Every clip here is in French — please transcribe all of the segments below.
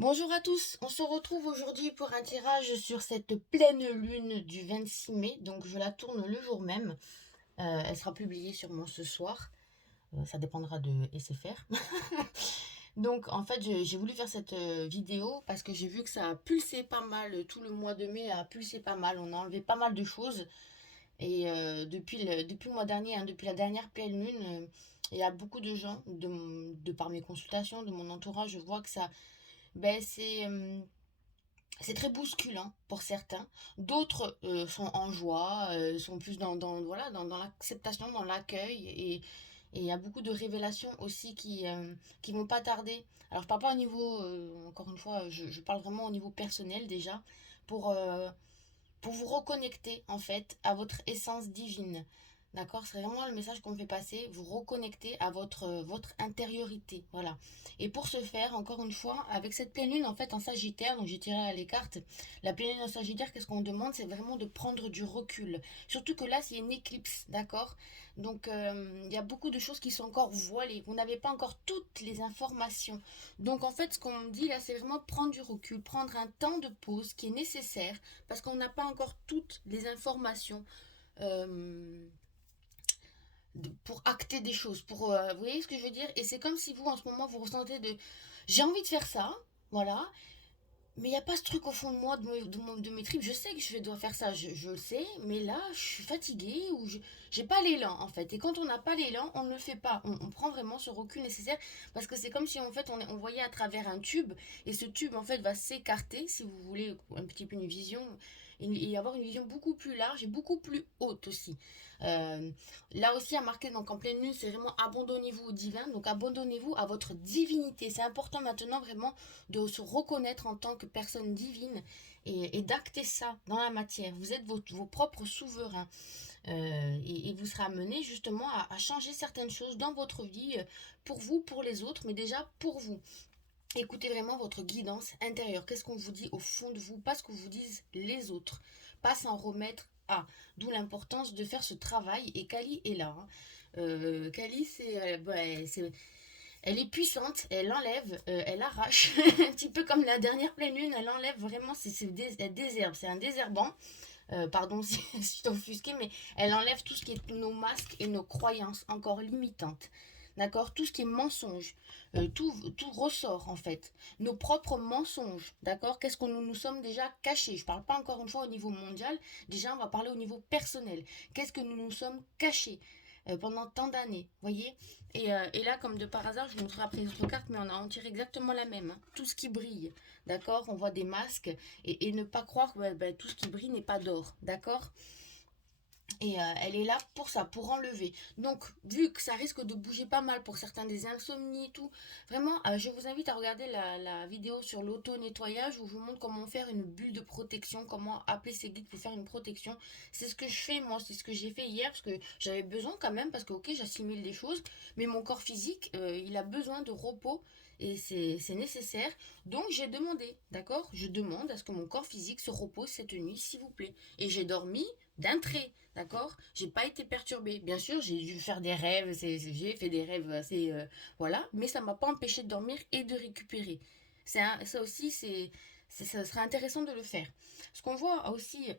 Bonjour à tous, on se retrouve aujourd'hui pour un tirage sur cette pleine lune du 26 mai, donc je la tourne le jour même. Elle sera publiée sûrement ce soir. Ça dépendra de SFR. Donc en fait j'ai voulu faire cette vidéo parce que j'ai vu que ça a pulsé pas mal, tout le mois de mai a pulsé pas mal, on a enlevé pas mal de choses. Et depuis le mois dernier, hein, depuis la dernière pleine lune, il y a beaucoup de gens, de par mes consultations, de mon entourage, je vois que ça, ben, c'est très bousculant pour certains. D'autres sont en joie, sont plus voilà, dans l'acceptation, dans l'accueil. Et il y a beaucoup de révélations aussi qui vont pas tarder. Alors je parle pas au niveau, encore une fois, je parle vraiment au niveau personnel déjà, pour, euh, pour vous reconnecter en fait à votre essence divine. D'accord? C'est vraiment le message qu'on me fait passer, vous reconnecter à votre intériorité. Voilà. Et pour ce faire, encore une fois, avec cette pleine lune en fait en Sagittaire, donc j'ai tiré les cartes, la pleine lune en Sagittaire, qu'est-ce qu'on demande? C'est vraiment de prendre du recul. Surtout que là, c'est une éclipse, d'accord? Donc il y a beaucoup de choses qui sont encore voilées. Vous n'avez pas encore toutes les informations. Donc en fait, ce qu'on me dit là, c'est vraiment prendre du recul, prendre un temps de pause qui est nécessaire parce qu'on n'a pas encore toutes les informations euh, pour acter des choses, vous voyez ce que je veux dire? Et c'est comme si vous, en ce moment, vous ressentez j'ai envie de faire ça, voilà, mais il n'y a pas ce truc au fond de moi, de mes tripes. Je sais que je dois faire ça, je le sais, mais là, je suis fatiguée ou je j'ai pas l'élan en fait. Et quand on n'a pas l'élan, on ne le fait pas. On prend vraiment ce recul nécessaire parce que c'est comme si en fait on voyait à travers un tube et ce tube en fait va s'écarter si vous voulez un petit peu une vision et avoir une vision beaucoup plus large et beaucoup plus haute aussi. Euh, Là aussi à marquer donc en pleine lune, c'est vraiment abandonnez-vous au divin, donc abandonnez-vous à votre divinité. C'est important maintenant vraiment de se reconnaître en tant que personne divine et d'acter ça dans la matière. Vous êtes vos propres souverains et vous serez amené justement à changer certaines choses dans votre vie pour vous, pour les autres, mais déjà pour vous. Écoutez vraiment votre guidance intérieure. Qu'est-ce qu'on vous dit au fond de vous, pas ce que vous disent les autres, pas s'en remettre à. D'où l'importance de faire ce travail et Kali est là. Hein. Kali, elle est puissante, elle enlève, elle arrache, un petit peu comme la dernière pleine lune, elle enlève vraiment, elle désherbe, c'est un désherbant, pardon si je suis offusquée, mais elle enlève tout ce qui est nos masques et nos croyances encore limitantes. D'accord? Tout ce qui est mensonge, tout ressort en fait. Nos propres mensonges, d'accord? Qu'est-ce que nous nous sommes déjà cachés? Je ne parle pas encore une fois au niveau mondial, déjà on va parler au niveau personnel. Qu'est-ce que nous nous sommes cachés pendant tant d'années, voyez? Et là, comme de par hasard, je vous montrerai après les autres cartes, mais on tire exactement la même. Hein. Tout ce qui brille, d'accord? On voit des masques et ne pas croire que tout ce qui brille n'est pas d'or, d'accord? Et elle est là pour ça, pour enlever. Donc, vu que ça risque de bouger pas mal pour certains des insomnies et tout, vraiment, je vous invite à regarder la vidéo sur l'auto-nettoyage où je vous montre comment faire une bulle de protection, comment appeler ses guides pour faire une protection. C'est ce que je fais, moi, c'est ce que j'ai fait hier parce que j'avais besoin quand même, parce que, ok, j'assimile des choses, mais mon corps physique, il a besoin de repos et c'est nécessaire. Donc, j'ai demandé, d'accord? Je demande à ce que mon corps physique se repose cette nuit, s'il vous plaît. Et j'ai dormi d'un trait, d'accord? J'ai pas été perturbée. Bien sûr, j'ai dû faire des rêves, j'ai fait des rêves assez, voilà, mais ça m'a pas empêché de dormir et de récupérer. Ça aussi, ça serait intéressant de le faire. Ce qu'on voit aussi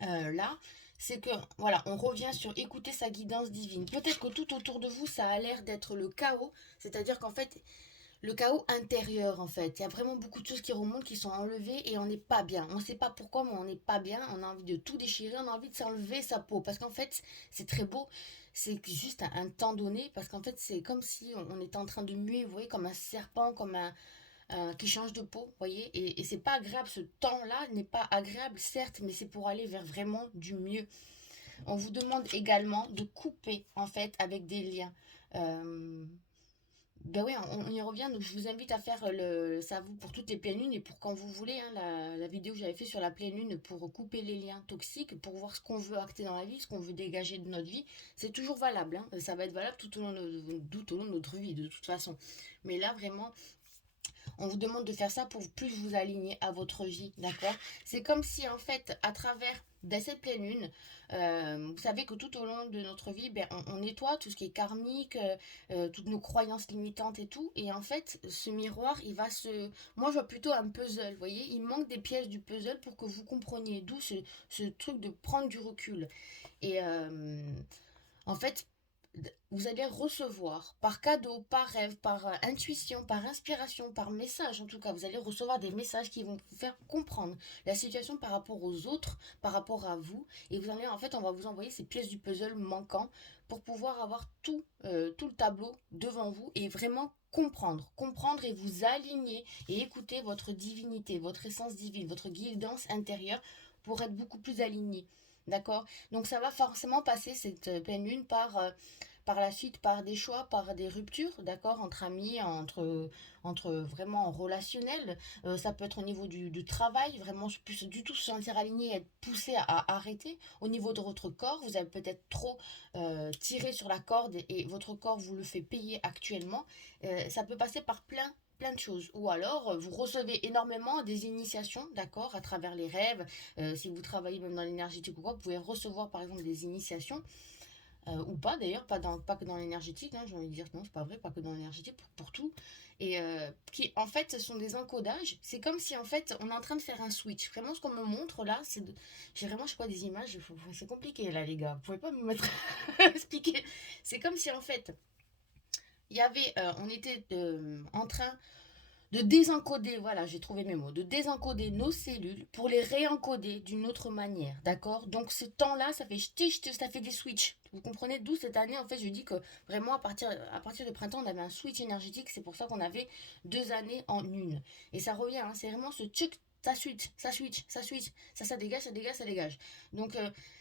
là, c'est que voilà, on revient sur écouter sa guidance divine. Peut-être que tout autour de vous, ça a l'air d'être le chaos, c'est-à-dire qu'en fait, le chaos intérieur en fait. Il y a vraiment beaucoup de choses qui remontent, qui sont enlevées et on n'est pas bien. On ne sait pas pourquoi, mais on n'est pas bien. On a envie de tout déchirer, on a envie de s'enlever sa peau. Parce qu'en fait, c'est très beau. C'est juste un temps donné. Parce qu'en fait, c'est comme si on était en train de muer, vous voyez, comme un serpent, comme qui change de peau, vous voyez. Et c'est pas agréable. Ce temps-là n'est pas agréable, certes, mais c'est pour aller vers vraiment du mieux. On vous demande également de couper en fait avec des liens. Euh, ben oui, on y revient. Donc, je vous invite à faire ça vous pour toutes les pleines lunes et pour quand vous voulez. Hein, la vidéo que j'avais fait sur la pleine lune pour couper les liens toxiques, pour voir ce qu'on veut acter dans la vie, ce qu'on veut dégager de notre vie. C'est toujours valable. Hein. Ça va être valable tout au long de notre vie, de toute façon. Mais là, vraiment, on vous demande de faire ça pour plus vous aligner à votre vie. D'accord? C'est comme si, en fait, à travers Dès cette pleine lune, vous savez que tout au long de notre vie, ben, on nettoie tout ce qui est karmique, toutes nos croyances limitantes et tout. Et en fait, ce miroir, il va se... Moi, je vois plutôt un puzzle, vous voyez. Il manque des pièces du puzzle pour que vous compreniez. D'où ce truc de prendre du recul. Et en fait, vous allez recevoir par cadeau, par rêve, par intuition, par inspiration, par message en tout cas, vous allez recevoir des messages qui vont vous faire comprendre la situation par rapport aux autres, par rapport à vous. Et vous allez, en fait, on va vous envoyer ces pièces du puzzle manquants pour pouvoir avoir tout le tableau devant vous et vraiment comprendre et vous aligner et écouter votre divinité, votre essence divine, votre guidance intérieure pour être beaucoup plus aligné. D'accord? Donc ça va forcément passer cette pleine lune par la suite par des choix, par des ruptures, d'accord, entre amis, entre vraiment en relationnel. Ça peut être au niveau du travail, vraiment plus du tout se sentir aligné, être poussé à arrêter. Au niveau de votre corps, vous avez peut-être trop tiré sur la corde et votre corps vous le fait payer actuellement. Ça peut passer par plein de choses. Ou alors, vous recevez énormément des initiations, d'accord, à travers les rêves. Si vous travaillez même dans l'énergétique ou quoi, vous pouvez recevoir par exemple des initiations ou pas d'ailleurs, pas que dans l'énergétique, hein, j'ai envie de dire que non, c'est pas vrai, pas que dans l'énergétique, pour tout. Et qui en fait ce sont des encodages. C'est comme si en fait on est en train de faire un switch. Vraiment ce qu'on me montre là, j'ai vraiment, je sais pas, des images, c'est compliqué là les gars, vous pouvez pas me mettre à expliquer. C'est comme si en fait il y avait, on était en train de désencoder, voilà, j'ai trouvé mes mots, de désencoder nos cellules pour les réencoder d'une autre manière, d'accord? Donc ce temps-là, ça fait ça fait des switches. Vous comprenez? D'où cette année, en fait, je dis que vraiment à partir de printemps, on avait un switch énergétique. C'est pour ça qu'on avait 2 années en une. Et ça revient, hein, c'est vraiment ce tchuk, ça dégage, ça dégage, ça dégage. Donc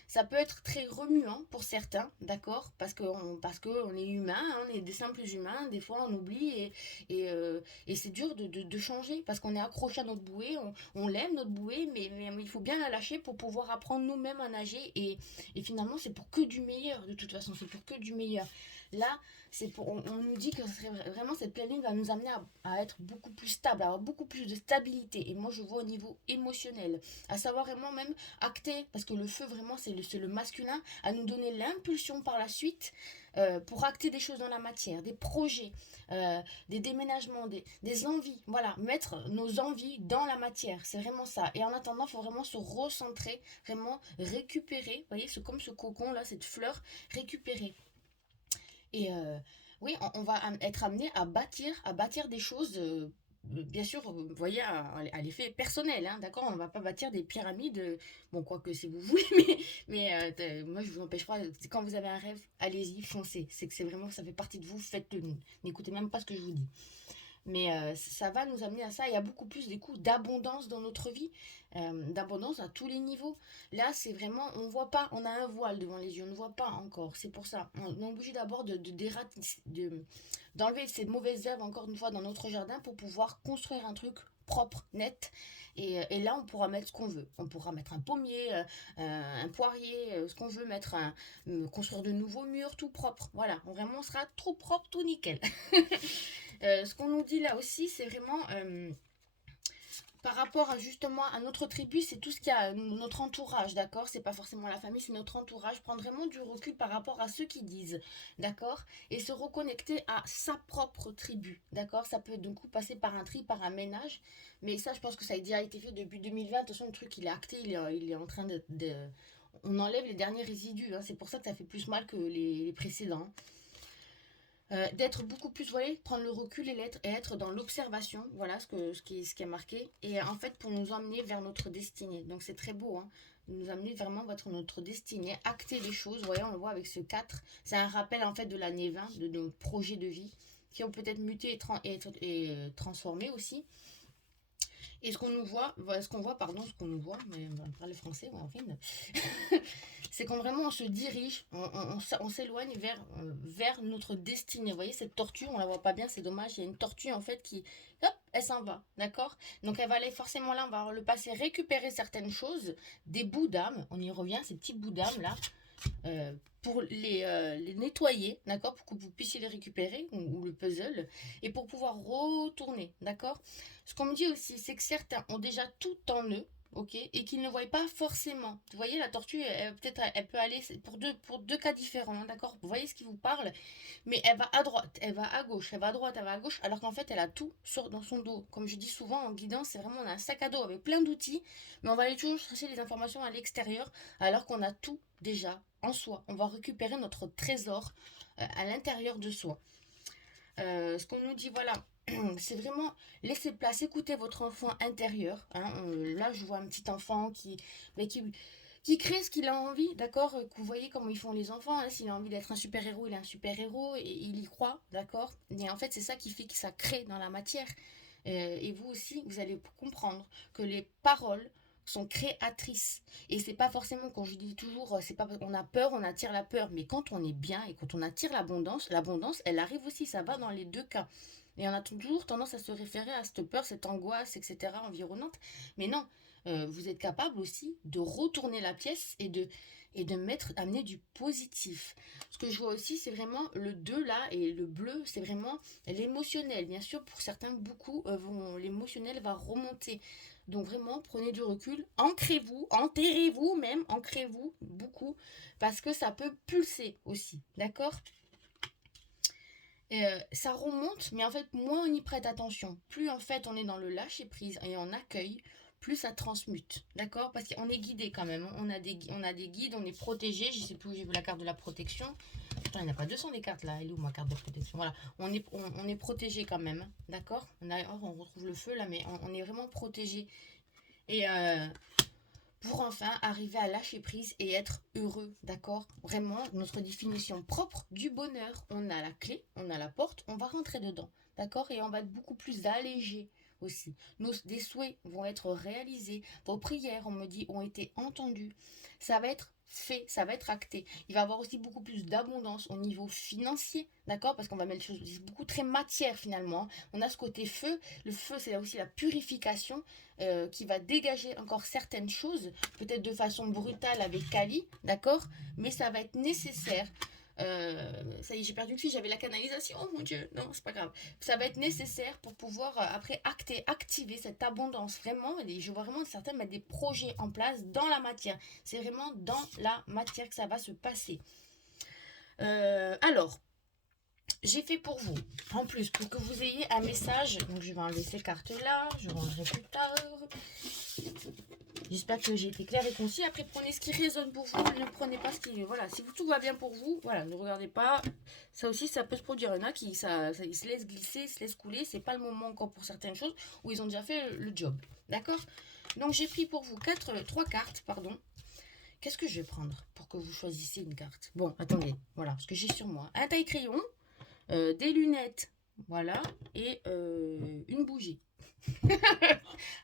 ça peut être très remuant pour certains, d'accord? Parce que on est humain, hein, on est des simples humains, des fois on oublie et c'est dur de changer parce qu'on est accroché à notre bouée, on l'aime notre bouée, mais il faut bien la lâcher pour pouvoir apprendre nous-mêmes à nager et finalement c'est pour que du meilleur de toute façon, c'est pour que du meilleur. Là, on nous dit que vraiment cette pleine lune va nous amener à être beaucoup plus stable, à avoir beaucoup plus de stabilité. Et moi je vois au niveau émotionnel, à savoir vraiment même acter, parce que le feu vraiment c'est le masculin, à nous donner l'impulsion par la suite pour acter des choses dans la matière, des projets, des déménagements, des envies. Voilà, mettre nos envies dans la matière, c'est vraiment ça. Et en attendant, il faut vraiment se recentrer, vraiment récupérer. Vous voyez, c'est comme ce cocon là, cette fleur, récupérer. Et oui, on va être amené à bâtir des choses. Bien sûr, vous voyez, à l'effet personnel, hein, d'accord? On ne va pas bâtir des pyramides, bon, quoique si vous voulez, mais moi je vous empêche pas, quand vous avez un rêve, allez-y, foncez. C'est que c'est vraiment, ça fait partie de vous, faites-le. N'écoutez même pas ce que je vous dis. Mais ça va nous amener à ça. Il y a beaucoup plus des coups d'abondance dans notre vie, d'abondance à tous les niveaux. Là, c'est vraiment, on ne voit pas, on a un voile devant les yeux, on ne voit pas encore. C'est pour ça. On est obligé d'abord d'enlever ces mauvaises herbes, encore une fois, dans notre jardin pour pouvoir construire un truc propre, net. Et là, on pourra mettre ce qu'on veut. On pourra mettre un pommier, un poirier, ce qu'on veut, construire de nouveaux murs, tout propre. Voilà, vraiment, on sera trop propre, tout nickel. Ce qu'on nous dit là aussi, c'est vraiment par rapport justement à notre tribu, c'est tout ce qu'il y a, notre entourage, d'accord? C'est pas forcément la famille, c'est notre entourage. Prendre vraiment du recul par rapport à ceux qui disent, d'accord? Et se reconnecter à sa propre tribu, d'accord? Ça peut du coup passer par un tri, par un ménage. Mais ça, je pense que ça a déjà été fait depuis 2020. De toute façon, le truc, il est acté, il est en train on enlève les derniers résidus, hein. C'est pour ça que ça fait plus mal que les précédents. D'être beaucoup plus, vous voyez, prendre le recul et être dans l'observation, voilà ce qui est marqué, et en fait pour nous emmener vers notre destinée. Donc c'est très beau, hein, nous amener vraiment vers notre destinée, acter les choses, vous voyez, on le voit avec ce 4, c'est un rappel en fait de l'année 20, de nos projets de vie, qui ont peut-être muté et transformé aussi. Et ce qu'on nous voit, mais on va parler français, ouais, enfin, c'est quand vraiment on se dirige, on s'éloigne vers notre destinée. Vous voyez, cette tortue, on la voit pas bien, c'est dommage. Il y a une tortue en fait qui, hop, elle s'en va, d'accord? Donc elle va aller forcément là, on va le passer récupérer certaines choses, des bouts d'âme, on y revient, ces petits bouts d'âme là, pour les nettoyer, d'accord, pour que vous puissiez les récupérer, ou le puzzle, et pour pouvoir retourner, d'accord. Ce qu'on me dit aussi, c'est que certains ont déjà tout en eux, ok, et qu'il ne voit pas forcément. Vous voyez, la tortue, peut-être, elle peut aller pour deux cas différents, hein, d'accord? Vous voyez ce qui vous parle, mais elle va à droite, elle va à gauche, elle va à droite, elle va à gauche, alors qu'en fait, elle a tout dans son dos. Comme je dis souvent en guidance, c'est vraiment on a un sac à dos avec plein d'outils, mais on va aller toujours chercher les informations à l'extérieur, alors qu'on a tout déjà en soi. On va récupérer notre trésor à l'intérieur de soi. Ce qu'on nous dit, voilà, c'est vraiment laisser place, écouter votre enfant intérieur, hein. Là, je vois un petit enfant mais qui crée ce qu'il a envie, d'accord. Que vous voyez comment ils font les enfants, hein. S'il a envie d'être un super-héros, il est un super-héros et il y croit, d'accord. Et en fait, c'est ça qui fait que ça crée dans la matière. Et vous aussi, vous allez comprendre que les paroles sont créatrices. Et c'est pas forcément, quand je dis toujours, c'est pas parce qu'on a peur, on attire la peur. Mais quand on est bien et quand on attire l'abondance, elle arrive aussi, ça va dans les deux cas. Et on a toujours tendance à se référer à cette peur, cette angoisse, etc. environnante. Mais non, vous êtes capable aussi de retourner la pièce et de amener du positif. Ce que je vois aussi, c'est vraiment le 2 là, et le bleu, c'est vraiment l'émotionnel. Bien sûr, pour certains, beaucoup l'émotionnel va remonter. Donc vraiment, prenez du recul, ancrez-vous, enterrez-vous même, ancrez-vous beaucoup, parce que ça peut pulser aussi, d'accord. Ça remonte, mais en fait, moins on y prête attention. Plus en fait on est dans le lâcher prise et on accueille, plus ça transmute. D'accord? Parce qu'on est guidé quand même, hein. On a des guides, on est protégé. Je sais plus où j'ai vu la carte de la protection. Putain, il n'y a pas 200 des cartes là. Elle est où ma carte de protection? Voilà, on est protégé quand même. Hein. D'accord? On retrouve le feu là, mais on est vraiment protégé. Et pour enfin arriver à lâcher prise et être heureux, d'accord? Vraiment, notre définition propre du bonheur. On a la clé, on a la porte, on va rentrer dedans, d'accord? Et on va être beaucoup plus allégé aussi. Des souhaits vont être réalisés, vos prières, on me dit, ont été entendues. Ça va être fait, ça va être acté. Il va y avoir aussi beaucoup plus d'abondance au niveau financier, d'accord? Parce qu'on va mettre les choses, c'est beaucoup très matière finalement. On a ce côté feu. Le feu, c'est aussi la purification qui va dégager encore certaines choses, peut-être de façon brutale avec Kali, d'accord? Mais ça va être nécessaire. Ça y est, j'ai perdu le fil, j'avais la canalisation, oh mon dieu, non, c'est pas grave. Ça va être nécessaire pour pouvoir après activer cette abondance. Vraiment, je vois vraiment certains mettre des projets en place dans la matière. C'est vraiment dans la matière que ça va se passer. Alors, j'ai fait pour vous, en plus, pour que vous ayez un message. Donc, je vais enlever ces cartes-là, je rangerai plus tard. J'espère que j'ai été claire et concis. Après, prenez ce qui résonne pour vous. Ne prenez pas ce qui... Voilà, si tout va bien pour vous, voilà, ne regardez pas. Ça aussi, ça peut se produire. Il y en a qui ils se laissent glisser, se laissent couler. C'est pas le moment encore pour certaines choses où ils ont déjà fait le job. D'accord? Donc, j'ai pris pour vous 3 cartes, pardon. Qu'est-ce que je vais prendre pour que vous choisissiez une carte? Bon, attendez. Voilà, ce que j'ai sur moi. Un taille-crayon, des lunettes, voilà, et une bougie.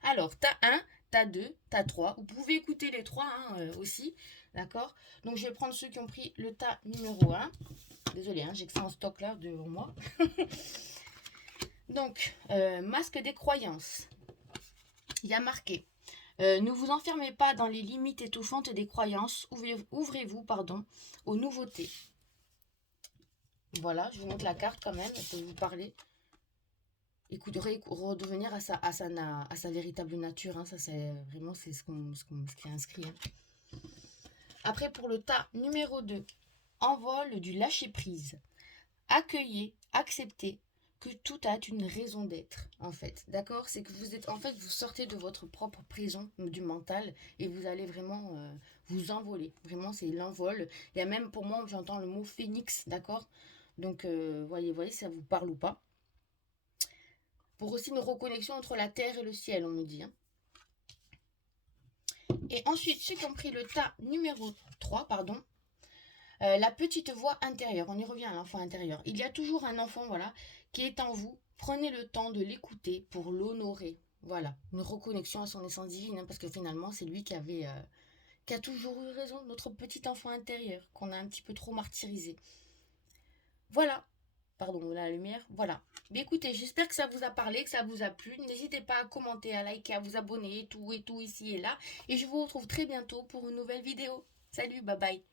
Alors, t'as 1, t'as 2, t'as 3. Vous pouvez écouter les 3 hein, aussi, d'accord? Donc, je vais prendre ceux qui ont pris le tas numéro 1. Désolée, hein, j'ai que ça en stock là devant moi. Donc, masque des croyances. Il y a marqué. Ne vous enfermez pas dans les limites étouffantes des croyances. Ouvrez-vous, aux nouveautés. Voilà, je vous montre la carte quand même, pour vous parler. Écoutez, redevenir à sa véritable nature. Hein, ça, c'est vraiment ce qui est inscrit. Hein. Après, pour le tas numéro 2, envol du lâcher-prise. Accueillez, acceptez que tout a une raison d'être, en fait. D'accord? C'est que vous sortez de votre propre prison du mental et vous allez vraiment vous envoler. Vraiment, c'est l'envol. Il y a même, pour moi, j'entends le mot phénix, d'accord? Donc, voyez, si ça vous parle ou pas. Pour aussi une reconnexion entre la terre et le ciel, on nous dit. Hein. Et ensuite, ceux qui ont pris le tas numéro 3, la petite voix intérieure. On y revient à l'enfant intérieur. Il y a toujours un enfant, voilà, qui est en vous. Prenez le temps de l'écouter pour l'honorer. Voilà, une reconnexion à son essence divine, hein, parce que finalement, c'est lui qui a toujours eu raison, notre petit enfant intérieur, qu'on a un petit peu trop martyrisé. Voilà. Pardon, la lumière. Voilà. Mais écoutez, j'espère que ça vous a parlé, que ça vous a plu. N'hésitez pas à commenter, à liker, à vous abonner, tout ici et là. Et je vous retrouve très bientôt pour une nouvelle vidéo. Salut, bye bye.